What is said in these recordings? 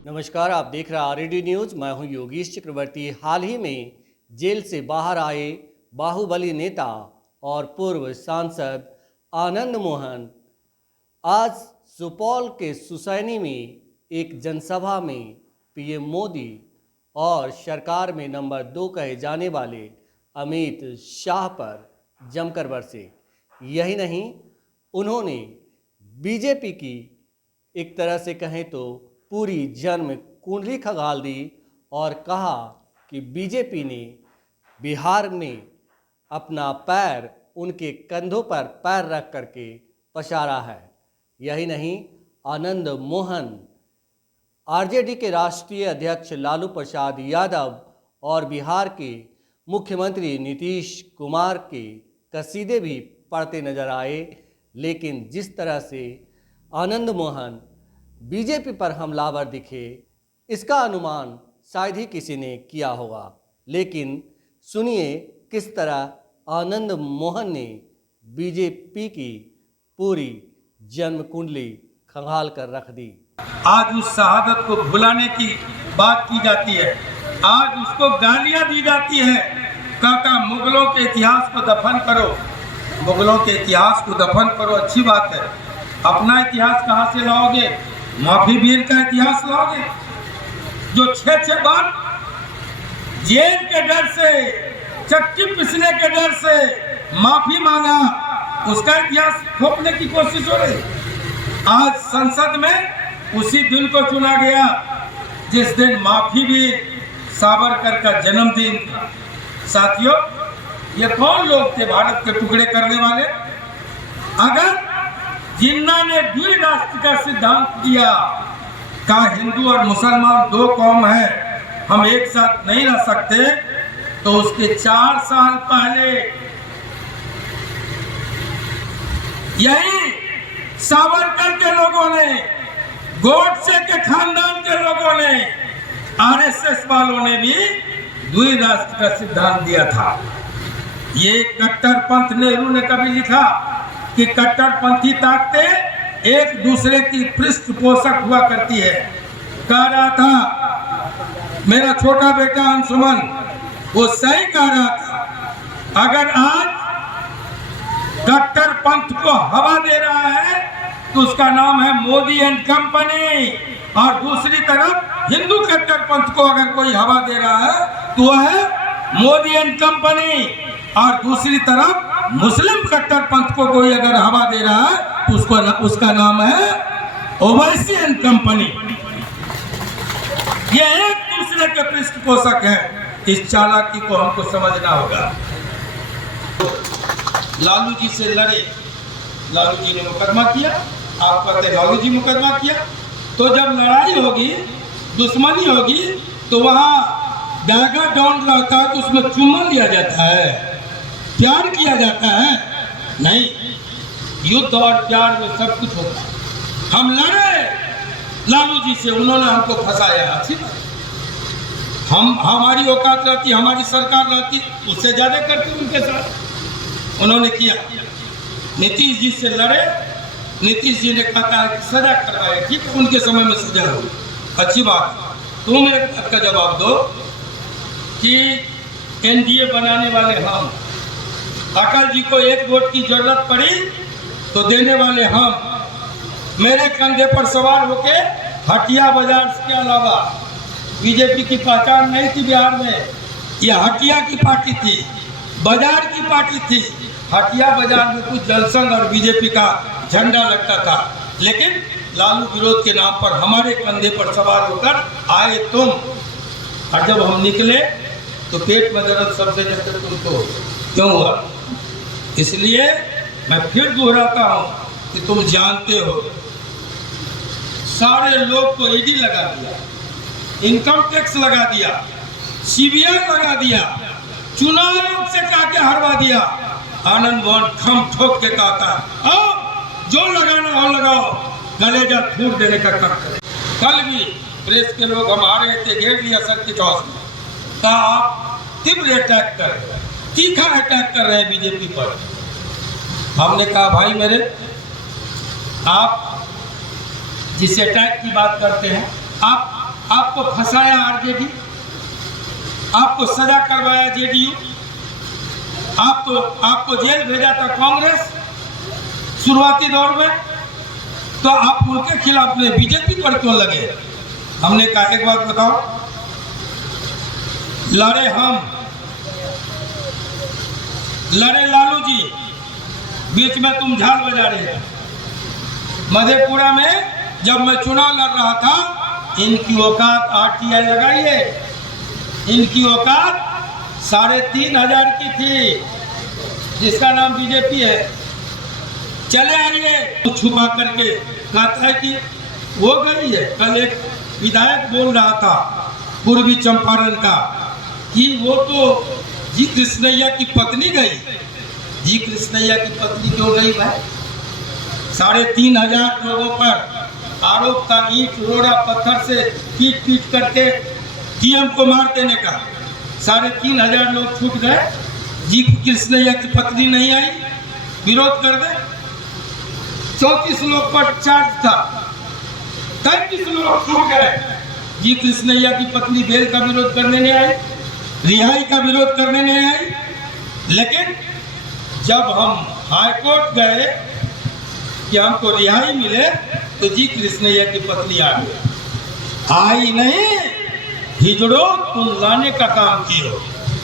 नमस्कार, आप देख रहे हैं आरडी न्यूज। मैं हूं योगेश चक्रवर्ती। हाल ही में जेल से बाहर आए बाहुबली नेता और पूर्व सांसद आनंद मोहन आज सुपौल के सुसैनी में एक जनसभा में पीएम मोदी और सरकार में नंबर 2 कहे जाने वाले अमित शाह पर जमकर बरसे। यही नहीं, उन्होंने बीजेपी की एक तरह से कहें तो पूरी जन्म कुंडली खंगाल दी और कहा कि बीजेपी ने बिहार में अपना पैर उनके कंधों पर पैर रख करके पसारा है। यही नहीं, आनंद मोहन आरजेडी के राष्ट्रीय अध्यक्ष लालू प्रसाद यादव और बिहार के मुख्यमंत्री नीतीश कुमार के कसीदे भी पढ़ते नजर आए। लेकिन जिस तरह से आनंद मोहन बीजेपी पर हमलावर दिखे, इसका अनुमान शायद ही किसी ने किया होगा। लेकिन सुनिए किस तरह आनंद मोहन ने बीजेपी की पूरी जन्म कुंडली खंगाल कर रख दी। आज उस शहादत को भुलाने की बात की जाती है, आज उसको गालियां दी जाती है। काका मुगलों के इतिहास को दफन करो, मुगलों के इतिहास को दफन करो, अच्छी बात है। अपना इतिहास कहाँ से लाओगे? माफी वीर का इतिहास लाओगे जो 6 बार जेल के डर से, चक्की पिसने के डर से माफी मांगा, उसका इतिहास थोपने की कोशिश हो रही। आज संसद में उसी दिन को चुना गया जिस दिन माफी वीर सावरकर का जन्मदिन था। साथियों, ये कौन लोग थे भारत के टुकड़े करने वाले? अगर जिन्ना ने द्विराष्ट्र का सिद्धांत दिया, कहा हिंदू और मुसलमान 2 कौम है, हम एक साथ नहीं रह सकते, तो उसके 4 साल पहले यही सावरकर के लोगों ने, गोडसे के खानदान के लोगों ने, आरएसएस वालों ने भी द्विराष्ट्र का सिद्धांत दिया था। ये कट्टरपंथ नेहरू ने कभी लिखा कि कट्टरपंथी ताकतें एक दूसरे की पृष्ठपोषक हुआ करती है। कह रहा था मेरा छोटा बेटा अंशुमन, वो सही कह रहा था। अगर आज कट्टरपंथ को हवा दे रहा है तो उसका नाम है मोदी एंड कंपनी, और दूसरी तरफ हिंदू कट्टरपंथ को अगर कोई हवा दे रहा है तो वह है मोदी एंड कंपनी, और दूसरी तरफ मुस्लिम कट्टरपंथ को कोई अगर हवा दे रहा है तो उसका नाम है ओवैसी एंड कंपनी। ये एक दूसरे के पृष्ठपोषक है। इस चालाकी को हमको समझना होगा। लालू जी से लड़े, लालू जी ने मुकदमा किया, आप कहते हैं लालू जी मुकदमा किया, तो जब लड़ाई होगी, दुश्मनी होगी, तो वहां डागा डाउन रहता है तो उसमें चुम्बन लिया जाता है, प्यार किया जाता है? नहीं, युद्ध और प्यार में सब कुछ होता है। हम लड़े लालू जी से, उन्होंने हमको फंसाया, अच्छी बात। हमारी औकात रहती, हमारी सरकार रहती, उससे ज्यादा करती उनके साथ। उन्होंने किया, नीतीश जी से लड़े, नीतीश जी ने कहा कि सजा करवाए, ठीक है, उनके समय में सजा हुई, अच्छी बात। तुम एक बात का जवाब दो कि एनडीए बनाने वाले हम, अटल जी को 1 वोट की जरूरत पड़ी तो देने वाले हम, मेरे कंधे पर सवार होके हटिया बाजार के अलावा बीजेपी की पहचान नहीं थी बिहार में। यह हटिया की पार्टी थी, बाजार की पार्टी थी। हटिया बाजार में कुछ जनसंघ और बीजेपी का झंडा लगता था, लेकिन लालू विरोध के नाम पर हमारे कंधे पर सवार होकर आए तुम, और जब हम निकले तो पेट में दर्द सबसे ज्यादा तुमको क्यों हुआ? इसलिए मैं फिर दोहराता हूं कि तुम जानते हो, सारे लोग को ईडी लगा दिया, इनकम टैक्स लगा दिया, सीबीआई लगा दिया, चुनाव आयोग से कहा के हरवा दिया। आनंद मोहन खम ठोक के कहता अब जो लगाना हो लगाओ, कलेजा फूट देने का काम करे। कल भी प्रेस के लोग हम आ रहे थे, घेर लिया सर्किट हाउस में, कहा आप तीव्र अटैक कर रहे हैं, तीखा अटैक कर रहे हैं बीजेपी पर। हमने कहा भाई मेरे, आप जिस अटैक की बात करते हैं, आप आपको फंसाया आरजेडी, आपको सजा करवाया जेडीयू, आपको जेल भेजा था कांग्रेस शुरुआती दौर में, तो आप उनके खिलाफ में बीजेपी पर क्यों लगे? हमने कहा एक बात बताओ, लड़े हम, लड़े लालू जी, बीच में तुम झाल बजा रहे थे। मधेपुरा में जब मैं चुनाव लड़ रहा था, इनकी औकात आरटीआई लगाइए, इनकी औकात 3,500 की थी, जिसका नाम बीजेपी है। चले आइए, तो छुपा करके कहता है कि वो गई है। कल एक विधायक बोल रहा था पूर्वी चंपारण का कि वो तो जी कृष्णैया की पत्नी गई। जी कृष्णैया की पत्नी क्यों गई भाई? 3,500 लोगों पर आरोप था, ईंट रोड़ा पत्थर से पीट पीट करके डीएम को मार देने का। 3,500 लोग छूट गए, जी कृष्णैया की पत्नी नहीं आई, विरोध कर दे। 34 लोग पर चार्ज था, 33 लोग छूट गए। जी कृष्णैया की पत्नी बेल का विरोध करने नहीं आई, रिहाई का विरोध करने नहीं आई। लेकिन जब हम हाईकोर्ट गए कि हमको रिहाई मिले, तो जी कृष्णैया की पत्नी आ गई। आई नहीं, हिजड़ो तुम लाने का काम किए,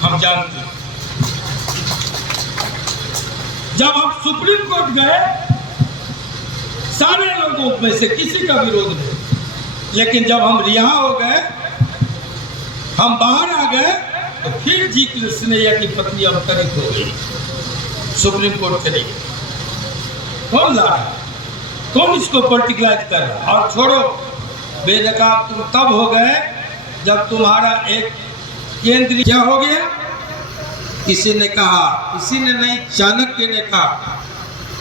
हम जानते हैं। जब हम सुप्रीम कोर्ट गए, सारे लोगों में से किसी का विरोध नहीं, लेकिन जब हम रिहा हो गए, हम बाहर आ गए, तो फिर जी कृष्णैया की पत्नी अवतरित हो गई, सुप्रीम कोर्ट चली गई। कौन ला रहा है? कौन इसको पर्टिकुलराइज कर रहा है? और छोड़ो, बेनकाब तुम तब हो गए जब तुम्हारा एक केंद्रीय क्या हो गया। किसी ने कहा, किसी ने नहीं, चाणक्य ने कहा,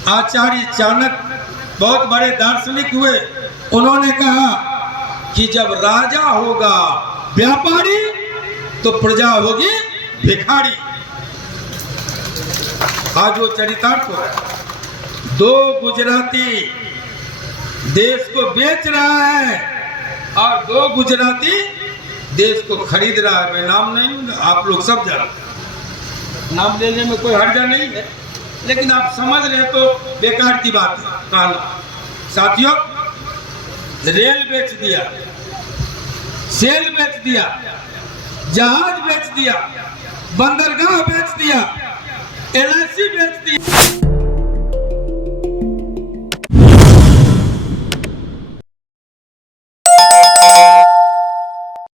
आचार्य चाणक्य बहुत बड़े दार्शनिक हुए, उन्होंने कहा कि जब राजा होगा व्यापारी तो प्रजा होगी भिखारी। आज वो चरितार्थ हो रहा है। 2 गुजराती देश को बेच रहा है और 2 गुजराती देश को खरीद रहा है। मैं नाम नहीं लूंगा, आप लोग सब जानते हैं, नाम लेने में कोई हर्जा नहीं है, लेकिन आप समझ रहे तो बेकार की बात है कहना। साथियों, रेल बेच दिया, सेल बेच दिया, जहाज बेच दिया, बंदरगाह बेच दिया, LIC बेच दिया।